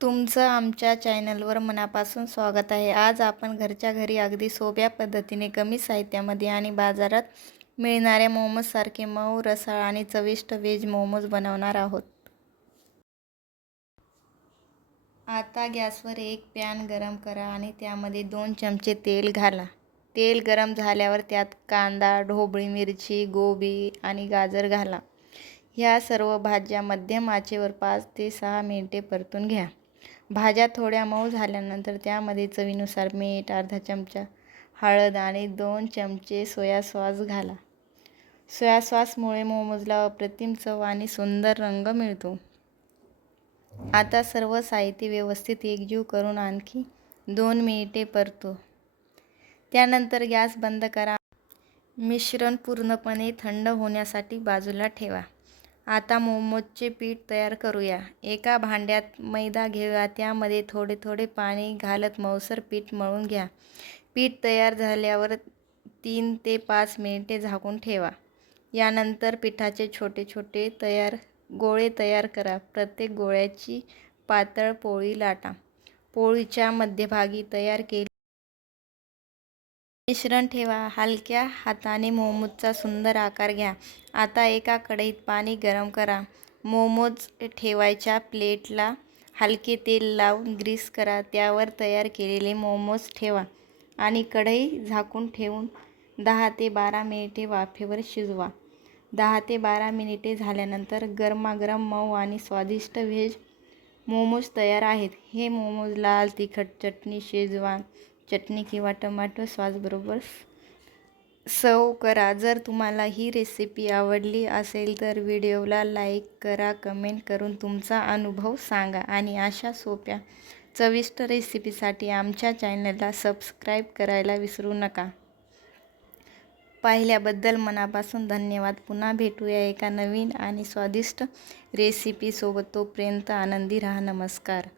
तुमचं आमच्या चॅनलवर मनापासून स्वागत आहे। आज आपण घरच्या घरी अगदी सोप्या पद्धतीने कमी साहित्यामध्ये आणि बाजारात मिळणाऱ्या मोमोजसारखे मऊ, रसाळ आणि चविष्ट व्हेज मोमोज बनवणार आहोत। आता गॅसवर एक पॅन गरम करा आणि त्यामध्ये 2 चमचे तेल घाला। तेल गरम झाल्यावर त्यात कांदा, ढोबळी मिरची, गोबी आणि गाजर घाला। ह्या सर्व भाज्या मध्यम आचेवर 5 ते 6 मिनिटे परतून घ्या। भाज्या थोड्या मऊ झाल्यानंतर त्यामध्ये चवीनुसार मीठ, अर्धा चमचा हळद आणि 2 चमचे सोया सॉस घाला। सोया सॉसमुळे मोमोजला अप्रतिम चव आणि सुंदर रंग मिळतो। आता सर्व साहित्य व्यवस्थित एकजीव करून आणखी 2 मिनिटे परतू। त्यानंतर गॅस बंद करा। मिश्रण पूर्णपणे थंड होण्यासाठी बाजूला ठेवा। आता मोमोजचे पीठ तयार करूया। एका भांड्यात मैदा घेऊया, त्यामध्ये थोडे थोडे पाणी घालत मऊसर पीठ मळून घ्या। पीठ तयार झाल्यावर 3 ते 5 मिनिटे झाकून ठेवा। यानंतर पिठाचे छोटे छोटे गोळे तयार करा। प्रत्येक गोळ्याची पातळ पोळी लाटा। पोळीच्या मध्यभागी तयार केलेले मिश्रण ठेवा। हलक्या हाताने मोमोजचा सुंदर आकार घ्या। आता एका कढईत पाणी गरम करा। मोमोज ठेवायच्या प्लेटला हलके तेल लावून ग्रीस करा। त्यावर तयार केलेले मोमोज ठेवा आणि कढई झाकून ठेवून 10 ते 12 मिनिटे वाफेवर शिजवा। 10 ते 12 मिनिटे झाल्यानंतर गरमागरम मऊ आणि स्वादिष्ट व्हेज मोमोज तयार आहेत। हे मोमोज लाल तिखट चटणी, शेजवान चटणी किंवा टोमॅटो सॉसबरोबर सर्व्ह करा। जर तुम्हाला ही रेसिपी आवडली असेल तर व्हिडिओला लाईक करा, कमेंट करून तुमचा अनुभव सांगा आणि अशा सोप्या चविष्ट रेसिपीसाठी आमच्या चॅनलला सबस्क्राईब करायला विसरू नका। पाहिल्याबद्दल मनापासून धन्यवाद। पुन्हा भेटूया एका नवीन आणि स्वादिष्ट रेसिपीसोबत। तोपर्यंत आनंदी राहा। नमस्कार।